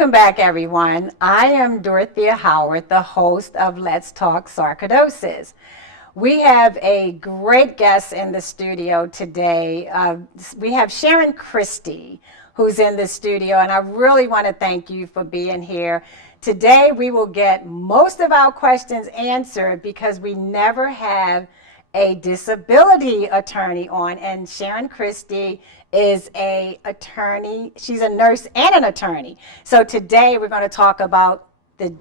Welcome back, everyone. I am Dorothea Howard, the host of Let's Talk Sarcoidosis. We have a great guest in the studio today. We have Sharon Christie, who's in the studio, and I really want to thank you for being here. Today, we will get most of our questions answered because we never have a disability attorney on, and Sharon Christie is a attorney. She's a nurse and an attorney. So today we're going to talk about the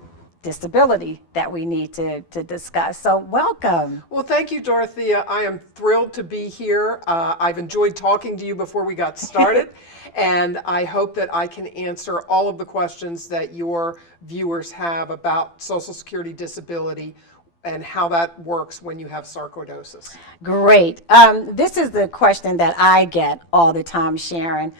disability that we need to discuss. So welcome. Well, thank you, Dorothea. I am thrilled to be here. I've enjoyed talking to you before we got started, and I hope that I can answer all of the questions that your viewers have about Social Security disability and how that works when you have sarcoidosis. Great. This is the question that I get all the time, Sharon.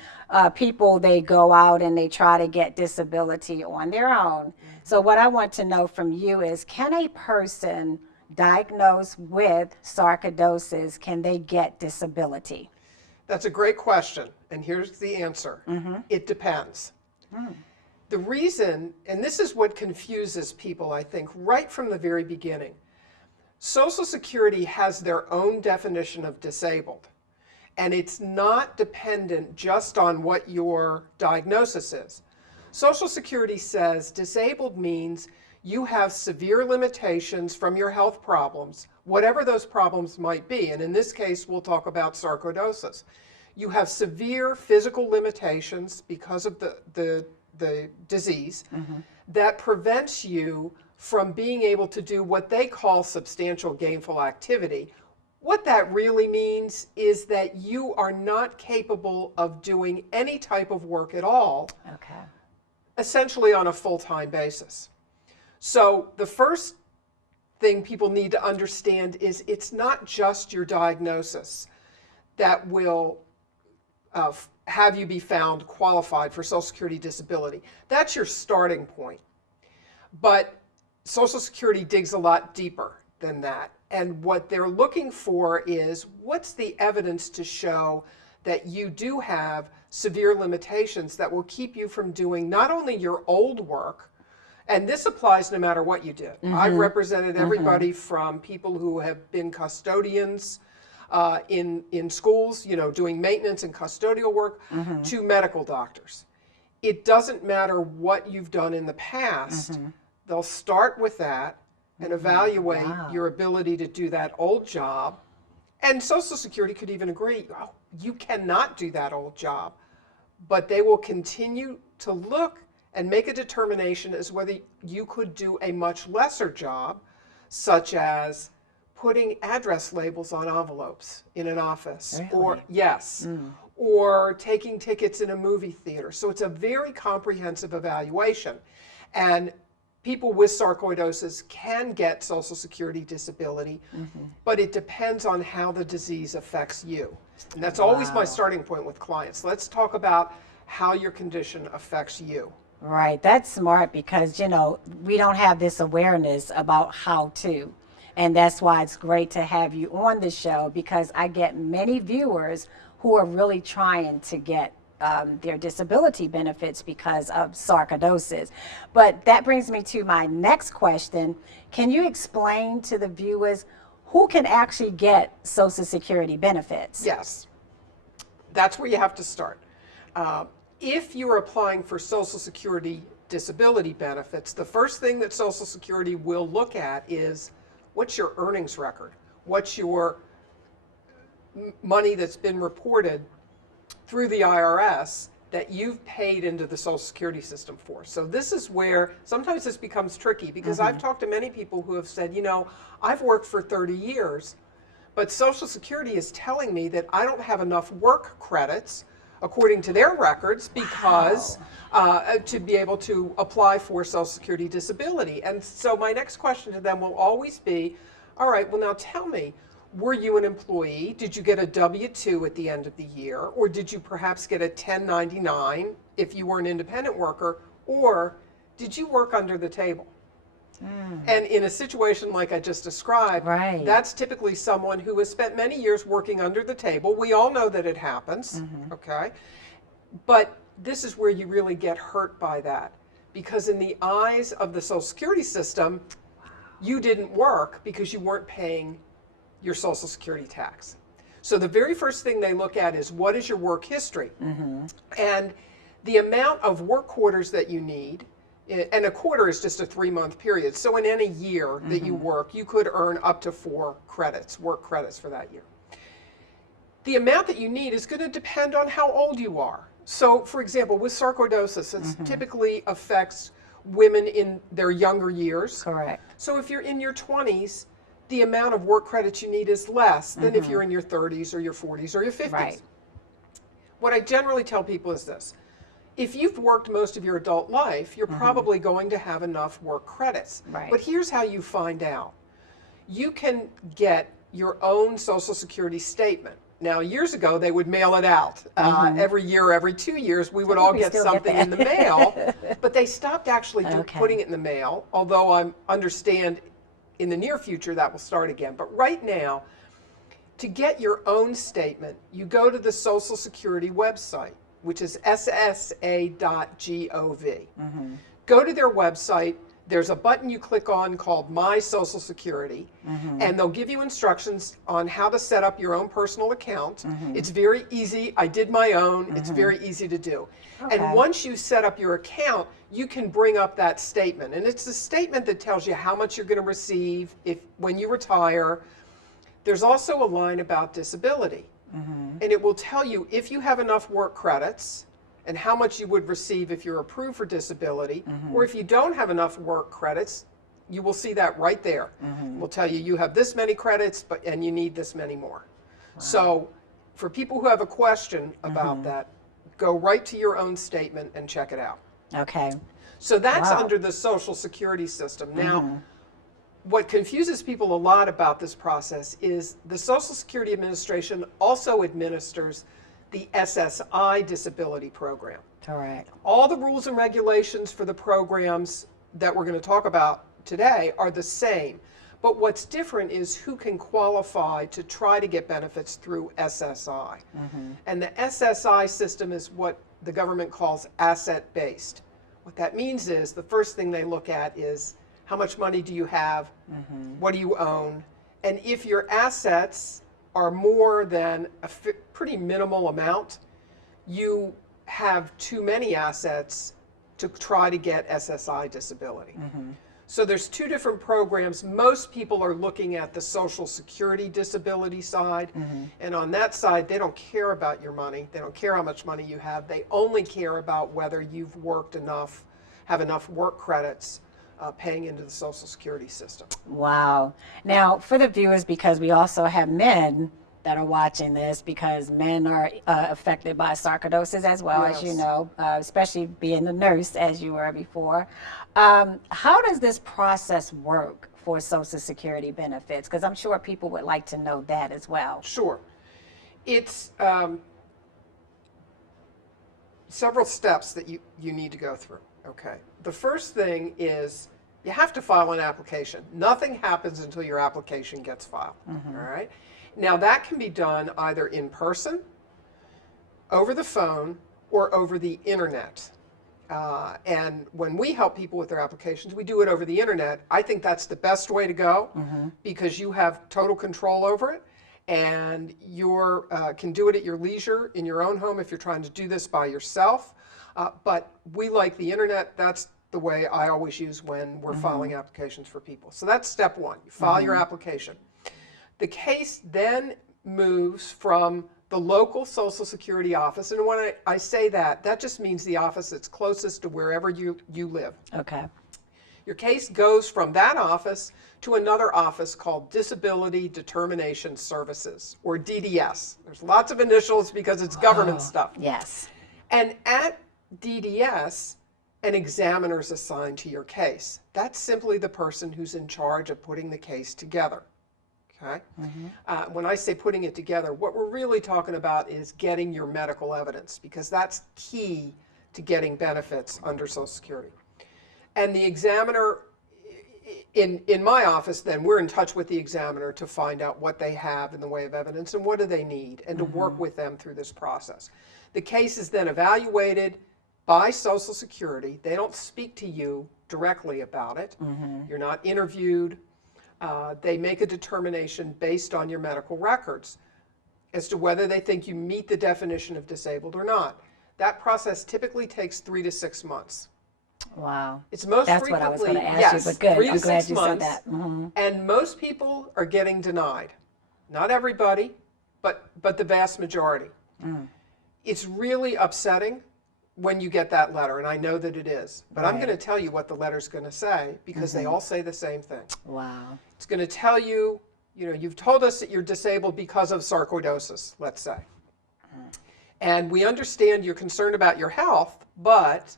People, they go out and they try to get disability on their own. So what I want to know from you is, can a person diagnosed with sarcoidosis, can they get disability? That's a great question, and here's the answer. It depends. The reason, and this is what confuses people, I think, right from the very beginning, Social Security has their own definition of disabled, and it's not dependent just on what your diagnosis is. Social Security says disabled means you have severe limitations from your health problems, whatever those problems might be, and in this case, we'll talk about sarcoidosis. You have severe physical limitations because of the disease that prevents you from being able to do what they call substantial gainful activity. What that really means is that you are not capable of doing any type of work at all, essentially on a full-time basis. So the first thing people need to understand is it's not just your diagnosis that will have you be found qualified for Social Security disability. That's your starting point. But Social Security digs a lot deeper than that. And what they're looking for is, what's the evidence to show that you do have severe limitations that will keep you from doing not only your old work, and this applies no matter what you did. I've represented everybody from people who have been custodians in schools, you know, doing maintenance and custodial work, to medical doctors. It doesn't matter what you've done in the past. They'll start with that and evaluate your ability to do that old job. And Social Security could even agree, oh, you cannot do that old job. But they will continue to look and make a determination as whether you could do a much lesser job, such as putting address labels on envelopes in an office, or or taking tickets in a movie theater. So it's a very comprehensive evaluation. And people with sarcoidosis can get Social Security disability, but it depends on how the disease affects you. And that's always my starting point with clients. Let's talk about how your condition affects you. Right, that's smart because, you know, we don't have this awareness about how to. And that's why it's great to have you on the show, because I get many viewers who are really trying to get their disability benefits because of sarcoidosis. But that brings me to my next question. Can you explain to the viewers who can actually get Social Security benefits? Yes, that's where you have to start. If you're applying for Social Security disability benefits, the first thing that Social Security will look at is, what's your earnings record? What's your money that's been reported through the IRS that you've paid into the Social Security system for? So this is where sometimes this becomes tricky, because I've talked to many people who have said, you know, I've worked for 30 years, but Social Security is telling me that I don't have enough work credits according to their records because to be able to apply for Social Security disability. And so my next question to them will always be, all right, well now tell me, were you an employee? Did you get a W-2 at the end of the year? Or did you perhaps get a 1099 if you were an independent worker? Or did you work under the table? And in a situation like I just described, that's typically someone who has spent many years working under the table. We all know that it happens, okay? But this is where you really get hurt by that. because in the eyes of the Social Security system, you didn't work because you weren't paying your Social Security tax. So the very first thing they look at is, what is your work history? And the amount of work quarters that you need, and a quarter is just a 3-month period. So in any year that you work, you could earn up to 4 credits, work credits for that year. The amount that you need is going to depend on how old you are. So, for example, with sarcoidosis, it typically affects women in their younger years. Correct. So if you're in your 20s, the amount of work credits you need is less than if you're in your 30s or your 40s or your 50s. Right. What I generally tell people is this. If you've worked most of your adult life, you're probably going to have enough work credits. Right. But here's how you find out. You can get your own Social Security statement. Now, years ago, they would mail it out. Every year, every 2 years, we would all get something in the mail. But they stopped actually putting it in the mail, although I understand in the near future that will start again. But right now, to get your own statement, you go to the Social Security website, which is ssa.gov. Go to their website. There's a button you click on called My Social Security, and they'll give you instructions on how to set up your own personal account. It's very easy. I did my own. It's very easy to do. And once you set up your account, you can bring up that statement. And it's a statement that tells you how much you're going to receive when you retire. There's also a line about disability. And it will tell you if you have enough work credits and how much you would receive if you're approved for disability, or if you don't have enough work credits, you will see that right there. We'll tell you you have this many credits, and you need this many more. So for people who have a question about that, go right to your own statement and check it out. Okay. So that's under the Social Security system. Now, what confuses people a lot about this process is the Social Security Administration also administers the SSI disability program. Correct. All the rules and regulations for the programs that we're going to talk about today are the same. But what's different is who can qualify to try to get benefits through SSI. And the SSI system is what the government calls asset-based. What that means is the first thing they look at is how much money do you have, what do you own, and if your assets are more than a pretty minimal amount, you have too many assets to try to get SSI disability. So there's 2 different programs. Most people are looking at the Social Security disability side, and on that side, they don't care about your money. They don't care how much money you have. They only care about whether you've worked enough, have enough work credits, paying into the Social Security system. Wow. Now, for the viewers, because we also have men that are watching this, because men are affected by sarcoidosis as well, as you know, especially being a nurse as you were before. How does this process work for Social Security benefits? Because I'm sure people would like to know that as well. Sure. It's several steps that you need to go through. Okay. The first thing is you have to file an application. Nothing happens until your application gets filed. All right. Now that can be done either in person, over the phone, or over the internet. And when we help people with their applications, we do it over the internet. I think that's the best way to go because you have total control over it, and you can do it at your leisure in your own home if you're trying to do this by yourself. But we like the internet. That's the way I always use when we're filing applications for people. So that's step 1. You file your application. The case then moves from the local Social Security office. And when I say that, that just means the office that's closest to wherever you live. Okay. Your case goes from that office to another office called Disability Determination Services, or DDS. There's lots of initials because it's government stuff. Yes. And at DDS, an examiner is assigned to your case. That's simply the person who's in charge of putting the case together. Okay? When I say putting it together, what we're really talking about is getting your medical evidence, because that's key to getting benefits under Social Security. And the examiner, in my office, then we're in touch with the examiner to find out what they have in the way of evidence and what do they need, and to work with them through this process. The case is then evaluated by Social Security. They don't speak to you directly about it. You're not interviewed. They make a determination based on your medical records as to whether they think you meet the definition of disabled or not. That process typically takes 3 to 6 months. Wow. It's most That's frequently, what I was going to ask yes, you, but good. 3 to I'm 6 glad you months, said that. and most people are getting denied. Not everybody, but the vast majority. It's really upsetting when you get that letter, and I know that it is. But I'm Right. going to tell you what the letter's going to say, because they all say the same thing. Wow. It's going to tell you, you've told us that you're disabled because of sarcoidosis, let's say. And we understand you're concerned about your health, but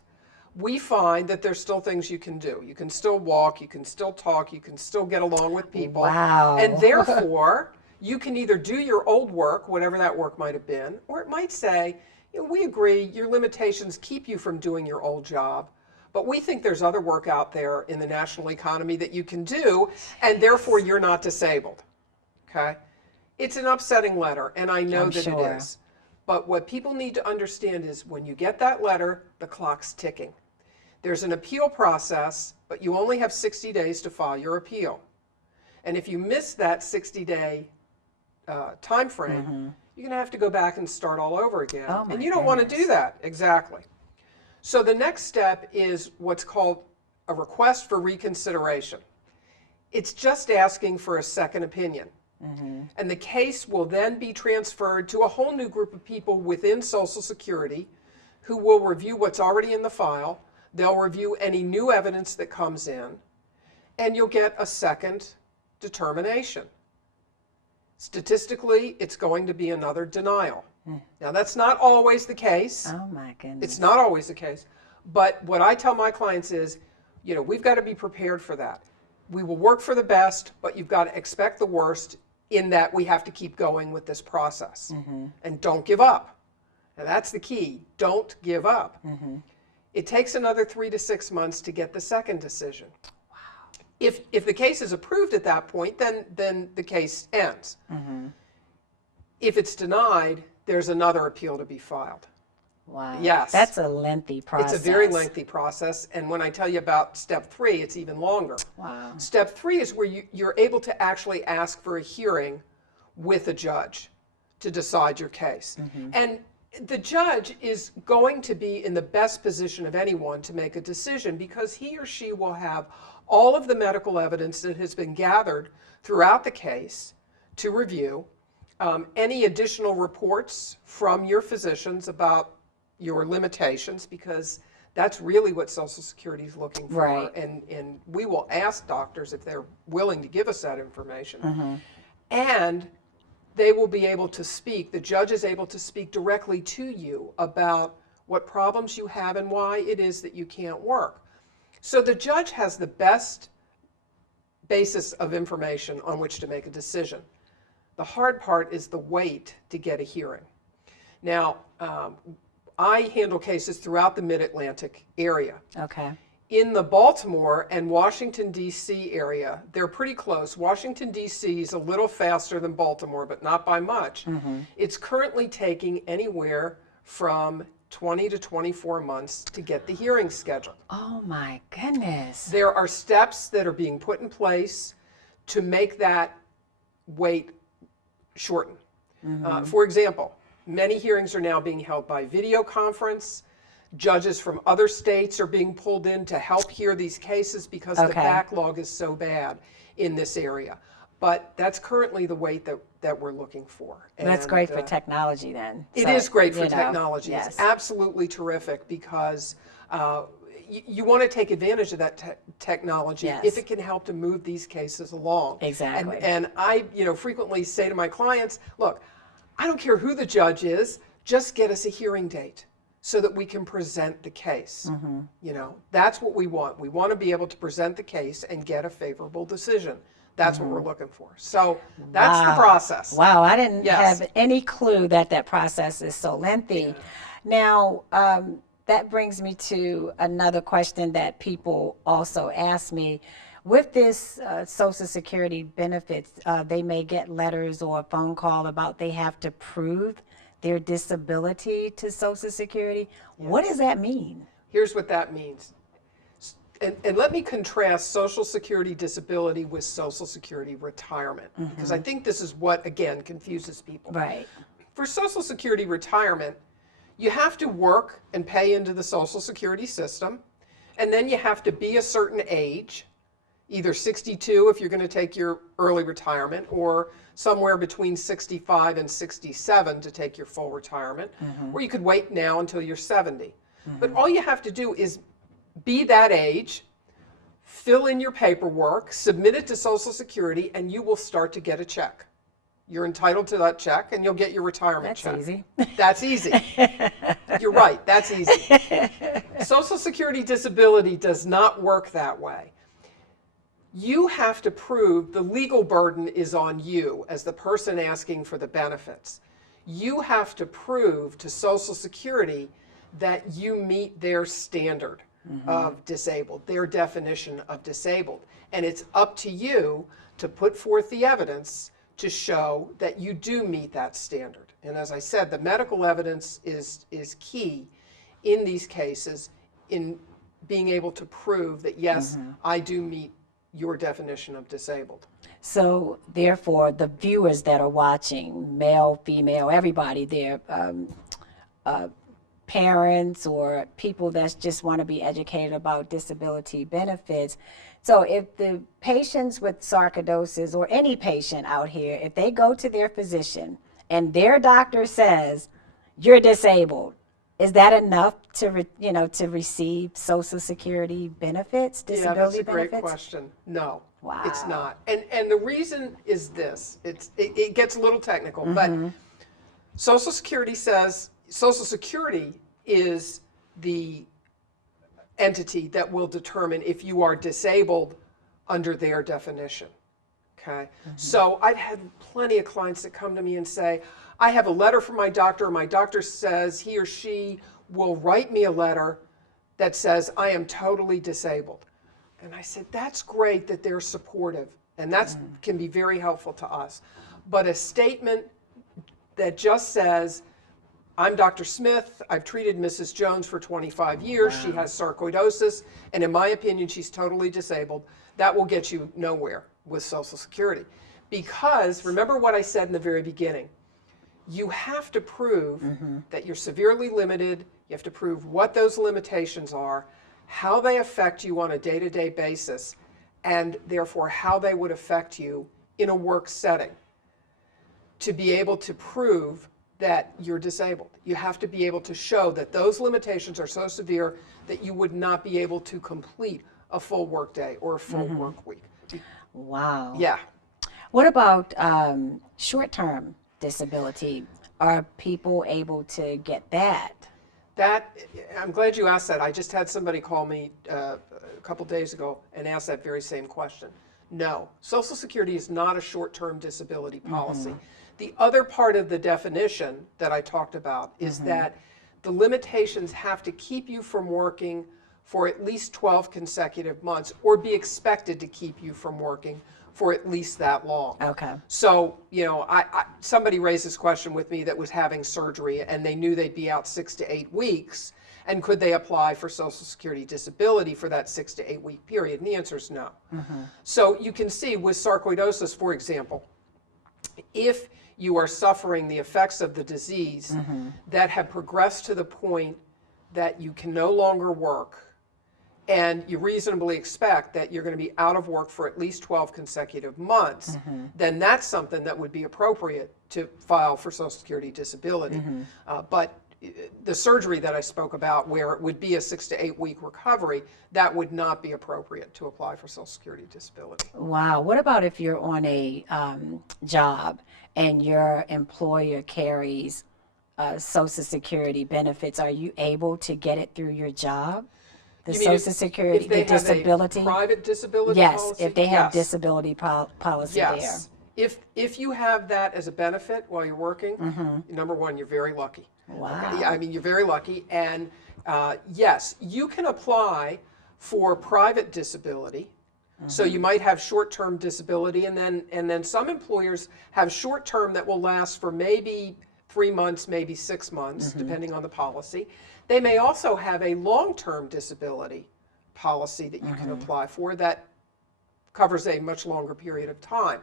we find that there's still things you can do. You can still walk, you can still talk, you can still get along with people. Wow. And therefore, you can either do your old work, whatever that work might have been, or it might say, we agree your limitations keep you from doing your old job, but we think there's other work out there in the national economy that you can do, and therefore you're not disabled. Okay? It's an upsetting letter, and I know that sure. it is. But what people need to understand is when you get that letter, the clock's ticking. There's an appeal process, but you only have 60 days to file your appeal. And if you miss that 60-day time frame, you're going to have to go back and start all over again. Oh, my and you don't want to do that. Exactly. So the next step is what's called a request for reconsideration. It's just asking for a second opinion. And the case will then be transferred to a whole new group of people within Social Security who will review what's already in the file. They'll review any new evidence that comes in, and you'll get a second determination. Statistically, it's going to be another denial. Now, that's not always the case. Oh, my goodness. It's not always the case. But what I tell my clients is, we've got to be prepared for that. We will work for the best, but you've got to expect the worst, in that we have to keep going with this process. And don't give up. And that's the key. Don't give up. It takes another 3 to 6 months to get the second decision. Wow. If the case is approved at that point, then the case ends. If it's denied, there's another appeal to be filed. Wow. Yes. That's a lengthy process. It's a very lengthy process, and when I tell you about step 3, it's even longer. Wow. Step 3 is where you're able to actually ask for a hearing with a judge to decide your case. And the judge is going to be in the best position of anyone to make a decision, because he or she will have all of the medical evidence that has been gathered throughout the case to review, any additional reports from your physicians about your limitations, because that's really what Social Security is looking for. Right. And we will ask doctors if they're willing to give us that information. And they will be able to speak, the judge is able to speak directly to you about what problems you have and why it is that you can't work. So the judge has the best basis of information on which to make a decision. The hard part is the wait to get a hearing. Now, I handle cases throughout the Mid-Atlantic area. Okay. In the Baltimore and Washington, D.C. area, they're pretty close. Washington, D.C. is a little faster than Baltimore, but not by much. It's currently taking anywhere from 20 to 24 months to get the hearing scheduled. Oh, my goodness. There are steps that are being put in place to make that wait shorten. For example, many hearings are now being held by video conference. Judges from other states are being pulled in to help hear these cases because the backlog is so bad in this area. But that's currently the wait that we're looking for. And that's great for technology then. It is great for technology. Yes. It's absolutely terrific, because you want to take advantage of that technology if it can help to move these cases along. Exactly. And I frequently say to my clients, look, I don't care who the judge is, just get us a hearing date so that we can present the case. That's what we want. We want to be able to present the case and get a favorable decision. That's what we're looking for. So that's the process. Wow, I didn't have any clue that process is so lengthy. Now, that brings me to another question that people also ask me. With this Social Security benefits, they may get letters or a phone call about they have to prove their disability to Social Security. What does that mean? Here's what that means. And let me contrast Social Security disability with Social Security retirement, because I think this is what, again, confuses people. Right. For Social Security retirement, you have to work and pay into the Social Security system, and then you have to be a certain age, either 62 if you're going to take your early retirement, or somewhere between 65 and 67 to take your full retirement, or you could wait now until you're 70. But all you have to do is be that age, fill in your paperwork, submit it to Social Security, and you will start to get a check. You're entitled to that check, and you'll get your retirement check. That's easy. That's easy. You're right, that's easy. Social Security disability does not work that way. You have to prove the legal burden is on you as the person asking for the benefits. You have to prove to Social Security that you meet their standard of disabled, their definition of disabled. And it's up to you to put forth the evidence to show that you do meet that standard. And as I said, the medical evidence is key in these cases in being able to prove that, yes, I do meet your definition of disabled. So therefore, the viewers that are watching, male, female, everybody, they're parents or people that just want to be educated about disability benefits. So if the patients with sarcoidosis, or any patient out here, if they go to their physician and their doctor says, you're disabled, is that enough to, to receive Social Security benefits, disability benefits? Yeah, that's a great question. No, Wow. it's not. And the reason is this. It gets a little technical, but Social Security says Social Security is the entity that will determine if you are disabled under their definition. Okay? So I've had plenty of clients that come to me and say, I have a letter from my doctor. My doctor says he or she will write me a letter that says I am totally disabled. And I said, that's great that they're supportive, and that can be very helpful to us. But a statement that just says, I'm Dr. Smith, I've treated Mrs. Jones for 25 years, she has sarcoidosis, and in my opinion, she's totally disabled, that will get you nowhere with Social Security. Because, remember what I said in the very beginning, you have to prove that you're severely limited, you have to prove what those limitations are, how they affect you on a day-to-day basis, and therefore how they would affect you in a work setting to be able to prove that you're disabled. You have to be able to show that those limitations are so severe that you would not be able to complete a full work day or a full work week. Wow. Yeah. What about short-term disability? Are people able to get that? I'm glad you asked that. I just had somebody call me a couple days ago and ask that very same question. No, Social Security is not a short-term disability policy. The other part of the definition that I talked about is that the limitations have to keep you from working for at least 12 consecutive months or be expected to keep you from working for at least that long. Okay. So, somebody raised this question with me that was having surgery and they knew they'd be out 6 to 8 weeks, and could they apply for Social Security disability for that 6 to 8 week period? And the answer is no. So you can see with sarcoidosis, for example, if you are suffering the effects of the disease that have progressed to the point that you can no longer work, and you reasonably expect that you're going to be out of work for at least 12 consecutive months, then that's something that would be appropriate to file for Social Security disability. But the surgery that I spoke about, where it would be a 6 to 8 week recovery, that would not be appropriate to apply for Social Security disability. Wow. What about if you're on a job and your employer carries Social Security benefits? Are you able to get it through your job? The Social Security, the disability? Have a private disability yes, policy? if they have disability policy yes. If you have that as a benefit while you're working, number one, you're very lucky. Wow. Okay? I mean, you're very lucky. And yes, you can apply for private disability. So you might have short-term disability, and then some employers have short-term that will last for maybe 3 months, maybe 6 months, depending on the policy. They may also have a long-term disability policy that you can apply for that covers a much longer period of time.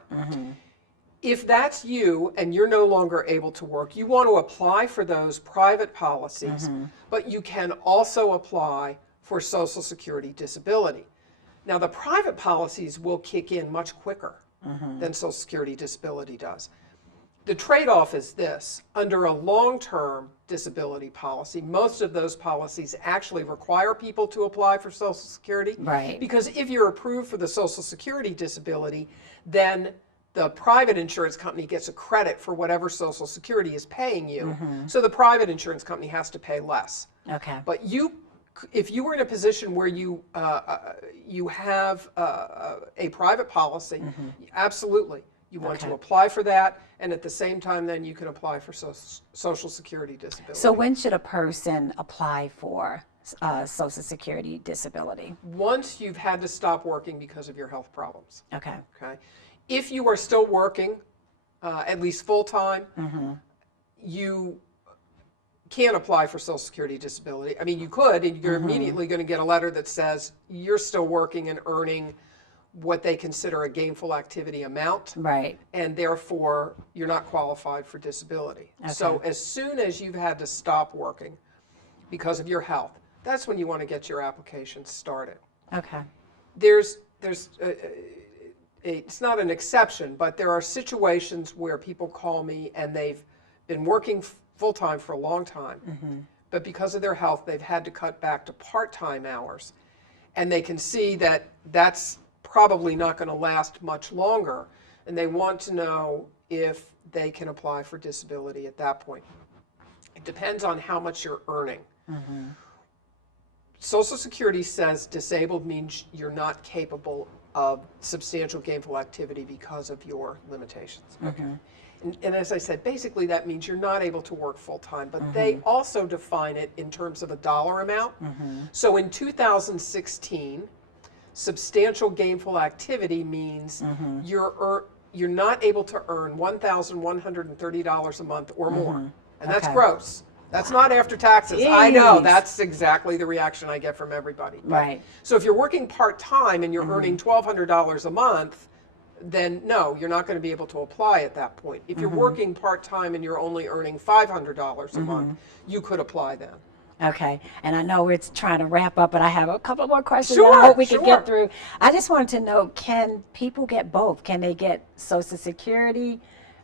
If that's you and you're no longer able to work, you want to apply for those private policies, but you can also apply for Social Security disability. Now, the private policies will kick in much quicker than Social Security disability does. The trade-off is this: under a long-term disability policy, most of those policies actually require people to apply for Social Security. Right. Because if you're approved for the Social Security disability, then the private insurance company gets a credit for whatever Social Security is paying you. So the private insurance company has to pay less. Okay. But if you were in a position where you have a private policy, absolutely, you want to apply for that, and at the same time, then you can apply for Social Security disability. So when should a person apply for Social Security disability? Once you've had to stop working because of your health problems. Okay. Okay. If you are still working, at least full-time, you can't apply for Social Security disability. I mean, you could, and you're immediately going to get a letter that says you're still working and earning what they consider a gainful activity amount. Right. And therefore, you're not qualified for disability. So as soon as you've had to stop working because of your health, that's when you want to get your application started. Okay. It's not an exception, but there are situations where people call me and they've been working full-time for a long time, but because of their health, they've had to cut back to part-time hours. And they can see that that's probably not going to last much longer, and they want to know if they can apply for disability at that point. It depends on how much you're earning. Social Security says disabled means you're not capable of substantial gainful activity because of your limitations. Okay. And as I said, basically that means you're not able to work full-time, but they also define it in terms of a dollar amount. So in 2016, substantial gainful activity means you're not able to earn $1,130 a month or more. And that's gross. That's not after taxes. Jeez. I know, that's exactly the reaction I get from everybody. Right. So if you're working part-time and you're earning $1,200 a month, then no, you're not going to be able to apply at that point. If you're working part-time and you're only earning $500 a month, you could apply then. Okay, and I know we're trying to wrap up, but I have a couple more questions Sure, that I hope we can sure. get through. I just wanted to know, can people get both? Can they get Social Security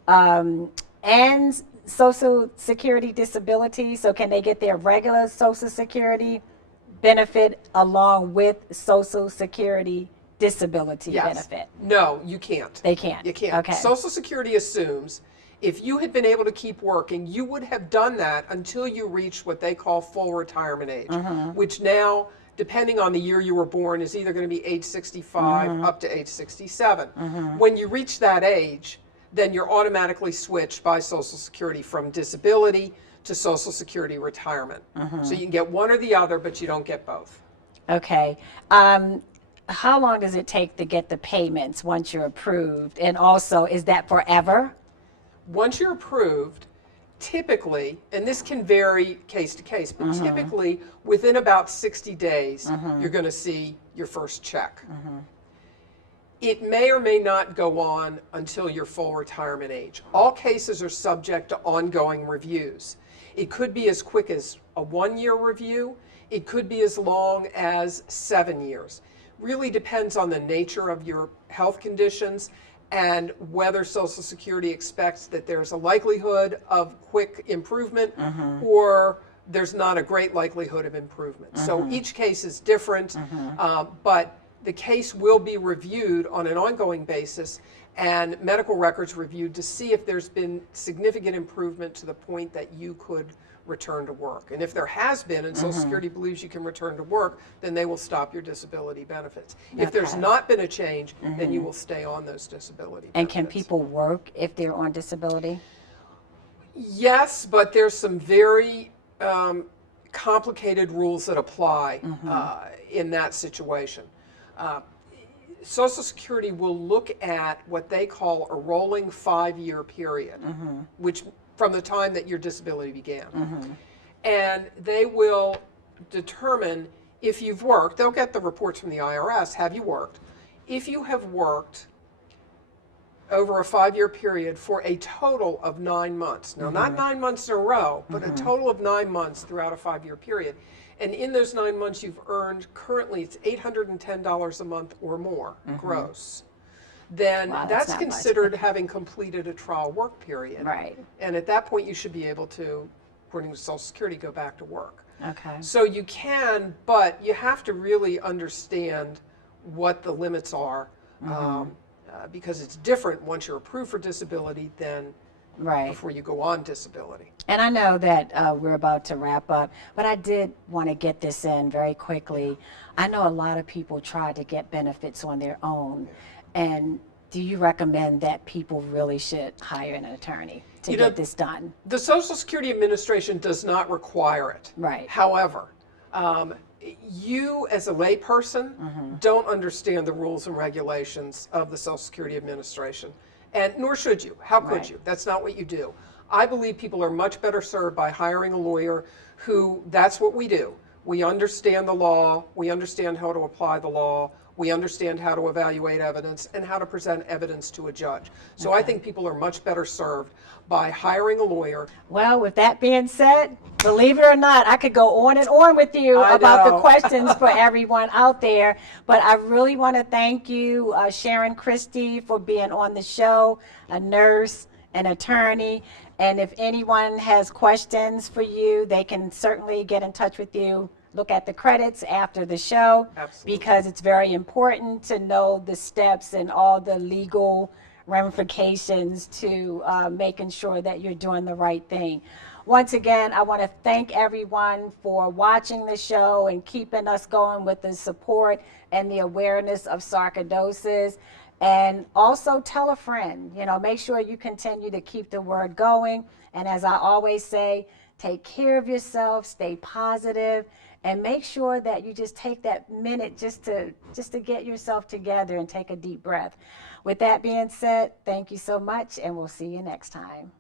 and Social Security disability? So can they get their regular Social Security benefit along with Social Security disability benefit? No, you can't. They can't. You can't. Okay. Social Security assumes if you had been able to keep working, you would have done that until you reached what they call full retirement age, which now, depending on the year you were born, is either going to be age 65 up to age 67. When you reach that age, then you're automatically switched by Social Security from disability to Social Security retirement. So you can get one or the other, but you don't get both. Okay. How long does it take to get the payments once you're approved? And also, is that forever? Once you're approved, typically, and this can vary case to case, but typically within about 60 days, you're going to see your first check. It may or may not go on until your full retirement age. All cases are subject to ongoing reviews. It could be as quick as a 1-year review. It could be as long as 7 years. Really depends on the nature of your health conditions and whether Social Security expects that there's a likelihood of quick improvement or there's not a great likelihood of improvement. So each case is different, but the case will be reviewed on an ongoing basis and medical records reviewed to see if there's been significant improvement to the point that you could return to work. And if there has been, and Social Security believes you can return to work, then they will stop your disability benefits. If there's not been a change, then you will stay on those disability benefits. And can people work if they're on disability? Yes, but there's some very complicated rules that apply in that situation. Social Security will look at what they call a rolling 5-year period, which from the time that your disability began. And they will determine if you've worked. They'll get the reports from the IRS. Have you worked? If you have worked over a 5-year period for a total of 9 months. Now, not 9 months in a row, but a total of 9 months throughout a 5-year period. And in those 9 months, you've earned, currently it's $810 a month or more gross. Then Wow, that's not considered much. having completed a trial work period. Right. And at that point, you should be able to, according to Social Security, go back to work. Okay. So you can, but you have to really understand what the limits are, because it's different once you're approved for disability than Right. before you go on disability. And I know that we're about to wrap up, but I did want to get this in very quickly. I know a lot of people try to get benefits on their own. And do you recommend that people really should hire an attorney to get this done? The Social Security Administration does not require it. Right. However, you as a layperson don't understand the rules and regulations of the Social Security Administration, and nor should you. How could Right. you? That's not what you do. I believe people are much better served by hiring a lawyer who, that's what we do. We understand the law, we understand how to apply the law, we understand how to evaluate evidence and how to present evidence to a judge. So I think people are much better served by hiring a lawyer. Well, with that being said, believe it or not, I could go on and on with you I about the know. questions for everyone out there. But I really want to thank you, Sharon Christie, for being on the show, a nurse, an attorney. And if anyone has questions for you, they can certainly get in touch with you. Look at the credits after the show. Absolutely. Because it's very important to know the steps and all the legal ramifications to making sure that you're doing the right thing. Once again, I want to thank everyone for watching the show and keeping us going with the support and the awareness of sarcoidosis. And also tell a friend, make sure you continue to keep the word going. And as I always say, take care of yourself, stay positive, and make sure that you just take that minute just to get yourself together and take a deep breath. With that being said, thank you so much, and we'll see you next time.